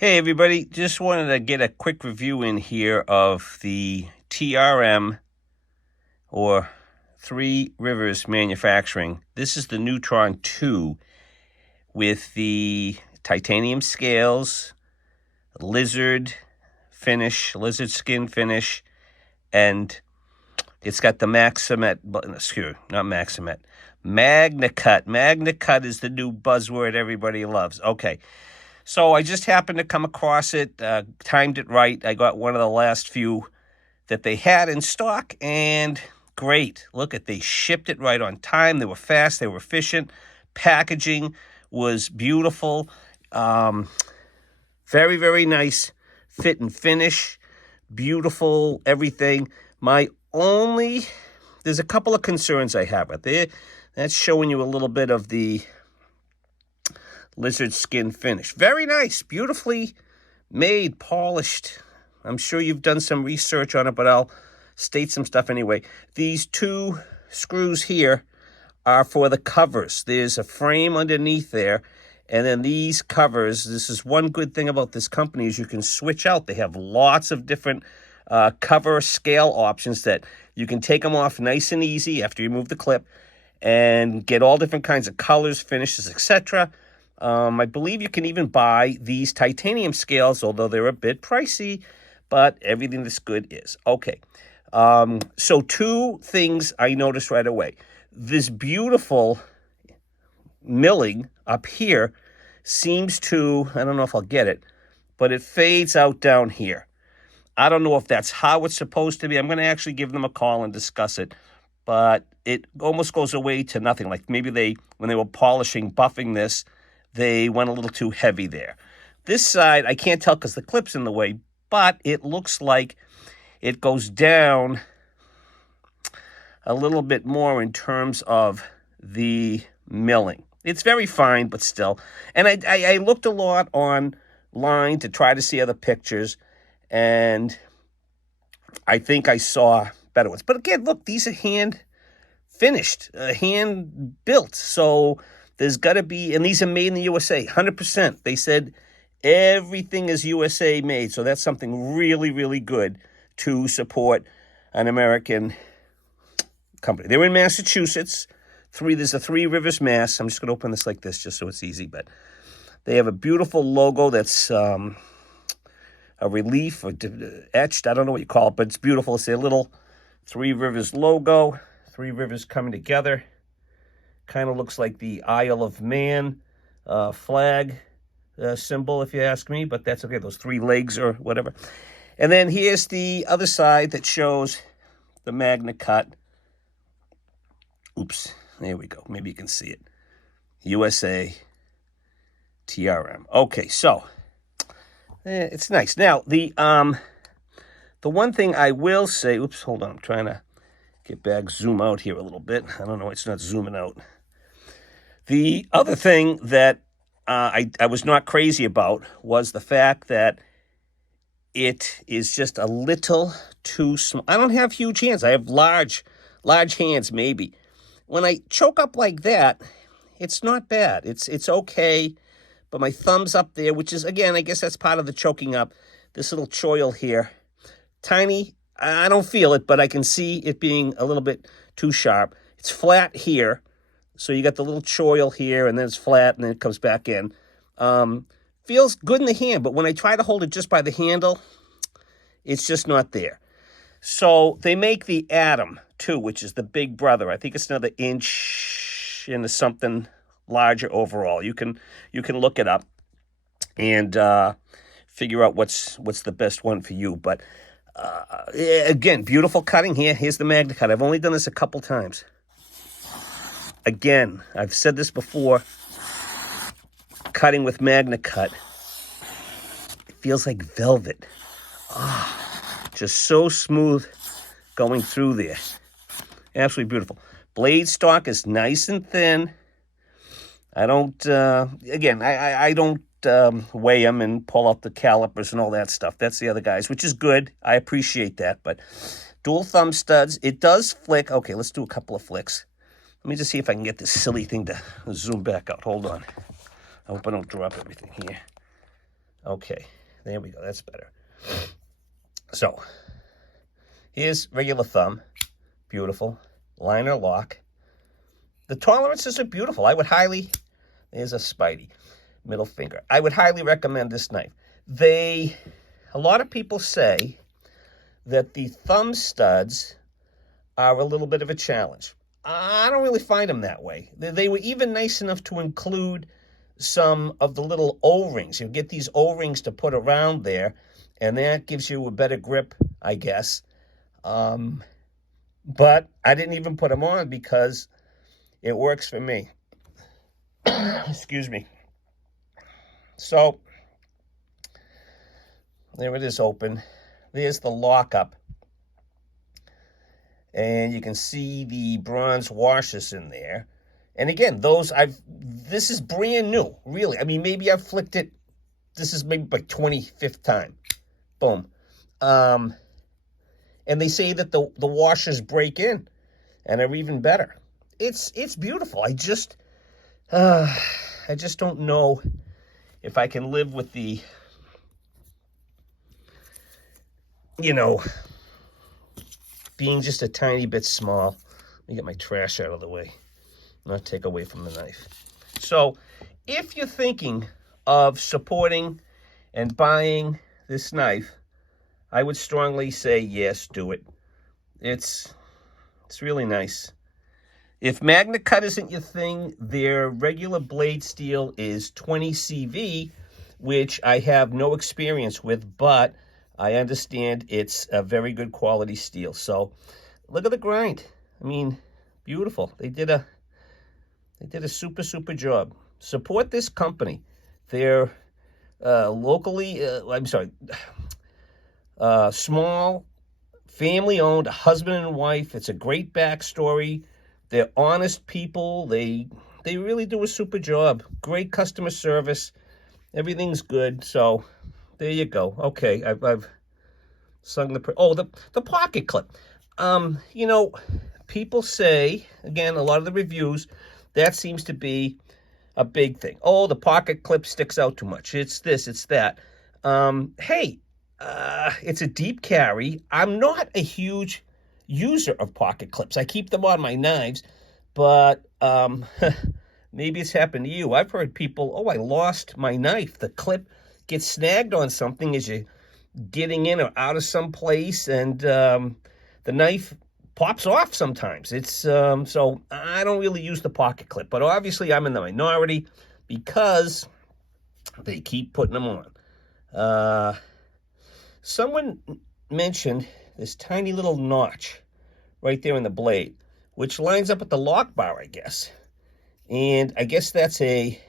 Hey everybody, just wanted to get a quick review in here of the TRM or Three Rivers Manufacturing. This is the Neutron 2 with the titanium scales, lizard skin finish, and it's got the Magnacut. Magnacut is the new buzzword everybody loves. Okay. So I just happened to come across it, timed it right. I got one of the last few that they had in stock, and great. Look they shipped it right on time. They were fast. They were efficient. Packaging was beautiful. Very, very nice fit and finish. Beautiful everything. There's a couple of concerns I have with it. That's showing you a little bit of the lizard skin finish. Very nice, beautifully made, polished. I'm sure you've done some research on it, but I'll state some stuff anyway. These two screws here are for the covers. There's a frame underneath there, and then these covers, this is one good thing about this company is you can switch out. They have lots of different cover scale options that you can take them off nice and easy after you remove the clip and get all different kinds of colors, finishes, etc. I believe you can even buy these titanium scales, although they're a bit pricey, but everything that's good is. Okay, so two things I noticed right away. This beautiful milling up here seems to, I don't know if I'll get it, but it fades out down here. I don't know if that's how it's supposed to be. I'm going to actually give them a call and discuss it, but it almost goes away to nothing. Like maybe when they were buffing this, they went a little too heavy there. This side, I can't tell because the clip's in the way, but it looks like it goes down a little bit more in terms of the milling. It's very fine, but still. And I looked a lot online to try to see other pictures, and I think I saw better ones. But again, look, these are hand-finished, hand-built, so there's got to be, and these are made in the USA, 100%. They said everything is USA made, so that's something really, really good to support an American company. They're in Massachusetts. There's a Three Rivers, Mass. I'm just going to open this like this just so it's easy, but they have a beautiful logo that's a relief or etched. I don't know what you call it, but it's beautiful. It's a little Three Rivers logo, Three Rivers coming together. Kind of looks like the Isle of Man flag symbol, if you ask me, but that's okay. Those three legs or whatever. And then here's the other side that shows the Magnacut. Oops, there we go. Maybe you can see it. USA TRM. Okay, so it's nice. Now, the one thing I will say, oops, hold on. I'm trying to get back, zoom out here a little bit. I don't know, it's not zooming out. The other thing that I was not crazy about was the fact that it is just a little too small. I don't have huge hands. I have large hands, maybe. When I choke up like that, it's not bad. It's okay. But my thumb's up there, which is, again, I guess that's part of the choking up. This little choil here, tiny. I don't feel it, but I can see it being a little bit too sharp. It's flat here. So you got the little choil here, and then it's flat, and then it comes back in. Feels good in the hand, but when I try to hold it just by the handle, it's just not there. So they make the Atom, too, which is the big brother. I think it's another inch into something larger overall. You can look it up and figure out what's the best one for you. But again, beautiful cutting here. Here's the Magnacut. I've only done this a couple times. Again, I've said this before, cutting with Magnacut, it feels like velvet. Just so smooth going through there. Absolutely beautiful. Blade stock is nice and thin. I don't, again, I don't weigh them and pull out the calipers and all that stuff. That's the other guys, which is good. I appreciate that, but dual thumb studs. It does flick. Okay, let's do a couple of flicks. Let me just see if I can get this silly thing to zoom back out. Hold on. I hope I don't drop everything here. Okay, there we go. That's better. So, here's regular thumb. Beautiful. Liner lock. The tolerances are beautiful. I would highly... There's a Spidey. Middle finger. I would highly recommend this knife. A lot of people say that the thumb studs are a little bit of a challenge. I don't really find them that way. They were even nice enough to include some of the little O-rings. You get these O-rings to put around there, and that gives you a better grip, I guess. But I didn't even put them on because it works for me. Excuse me. So, there it is open. There's the lockup. And you can see the bronze washers in there. And again, this is brand new, really. I mean, maybe I've flicked it, this is maybe my 25th time. Boom. And they say that the washers break in and are even better. It's beautiful. I just don't know if I can live with the, being just a tiny bit small. Let me get my trash out of the way, not take away from the knife. So if you're thinking of supporting and buying this knife, I would strongly say yes, do it. It's really nice. If Magnacut isn't your thing, their regular blade steel is 20 CV, which I have no experience with, but I understand it's a very good quality steel. So look at the grind. I mean, beautiful. They did a super, super job. Support this company. They're locally, small, family-owned, husband and wife. It's a great backstory. They're honest people. They really do a super job. Great customer service. Everything's good. So there you go. Okay, I've sung the pocket clip. People say, again, a lot of the reviews, that seems to be a big thing. Oh, the pocket clip sticks out too much. It's this, it's that. It's a deep carry. I'm not a huge user of pocket clips. I keep them on my knives, but maybe it's happened to you. I've heard people, I lost my knife. The clip gets snagged on something as you're getting in or out of some place, and the knife pops off sometimes. It's so I don't really use the pocket clip, but obviously I'm in the minority because they keep putting them on. Someone mentioned this tiny little notch right there in the blade, which lines up with the lock bar, I guess. And I guess that's a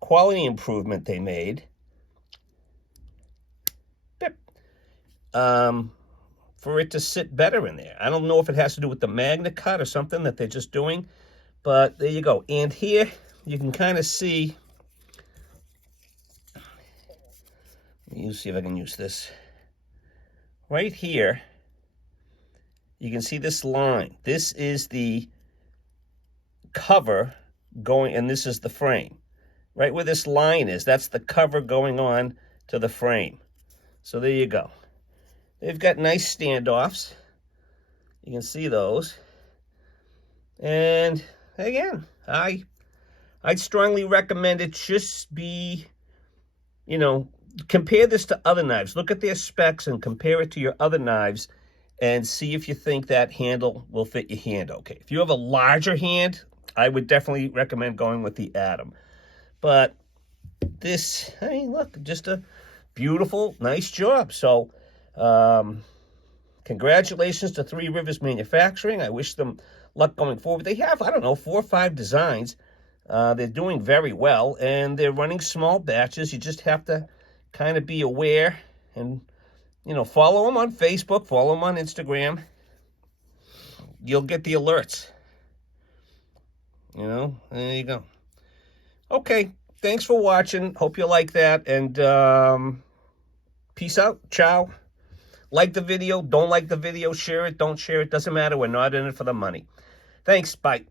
quality improvement they made. For it to sit better in there. I don't know if it has to do with the Magnacut or something that they're just doing, but there you go. And here you can kind of see, let me see if I can use this. Right here, you can see this line. This is the cover going, and this is the frame. Right where this line is, that's the cover going on to the frame. So there you go. They've got nice standoffs. You can see those. And again, I'd strongly recommend it. Just be, compare this to other knives. Look at their specs and compare it to your other knives and see if you think that handle will fit your hand okay. If you have a larger hand, I would definitely recommend going with the Atom. But this, look, just a beautiful, nice job. So, congratulations to Three Rivers Manufacturing. I wish them luck going forward. They have, 4 or 5 designs. They're doing very well, and they're running small batches. You just have to kind of be aware and, follow them on Facebook, follow them on Instagram. You'll get the alerts. There you go. Okay, thanks for watching. Hope you like that, and peace out. Ciao. Like the video, don't like the video, share it, don't share it, doesn't matter. We're not in it for the money. Thanks, bye.